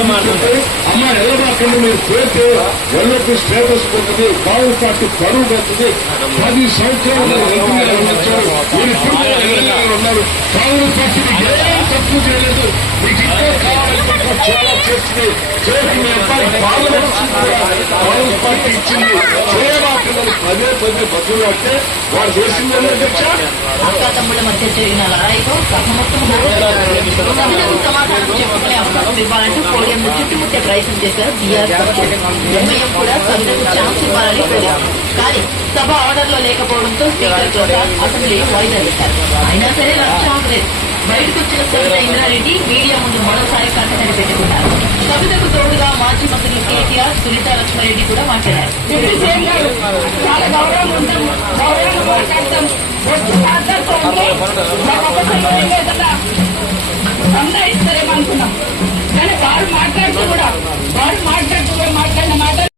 అమ్మ ఎల్లబాకండి మీరు పోతే ఎల్లకి స్టేటస్ పోతుంది, కాంగ్రెస్ పార్టీ పరువు పోతుంది. 10 సంవత్సరాలు ఉన్నారు. కాంగ్రెస్ పార్టీని ఏం తప్పు చేయలేదు. మీకు ఇంకా కావాలంటే చాలా చేస్తుంది. చేసి మీ అబ్బాయి పార్లమెంట్ కాంగ్రెస్ పార్టీ ఇచ్చింది. చేయబాకండి పదే బస్సులు అంటే వాడు చేసిందని అధ్యక్ష. అక్క తమ్ముళ్ళ మధ్య జరిగిన లడాయితో సభ మొత్తం సమాధానం చెప్పుకునే అవకాశం ఇవ్వాలంటూ పోడియం చుట్టుముట్టే ప్రయత్నం చేశారు బీఆర్ఎస్. ఎంఐఎం కూడా సభ్యులకు ఛాన్స్ ఇవ్వాలని కోరారు. కానీ సభ ఆర్డర్ లో లేకపోవడంతో స్పీకర్ ప్రసాద్ అసెంబ్లీ వాయిదా వేశారు. అయినా సరే లక్ష్యం లేదు. బయటకు వచ్చిన సబితా ఇంద్రారెడ్డి మీడియా ముందు మరోసారి కన్నెనడి పెట్టుకున్నారు. సబితకు తోడుగా మాజీ మంత్రులు కేటీఆర్, సునీత లక్ష్మారెడ్డి కూడా మాట్లాడారు. చాలా గౌరవం ఉంటాం, గౌరవంగా మాట్లాడతాం. అందరూ ఇస్తారేమనుకున్నాం.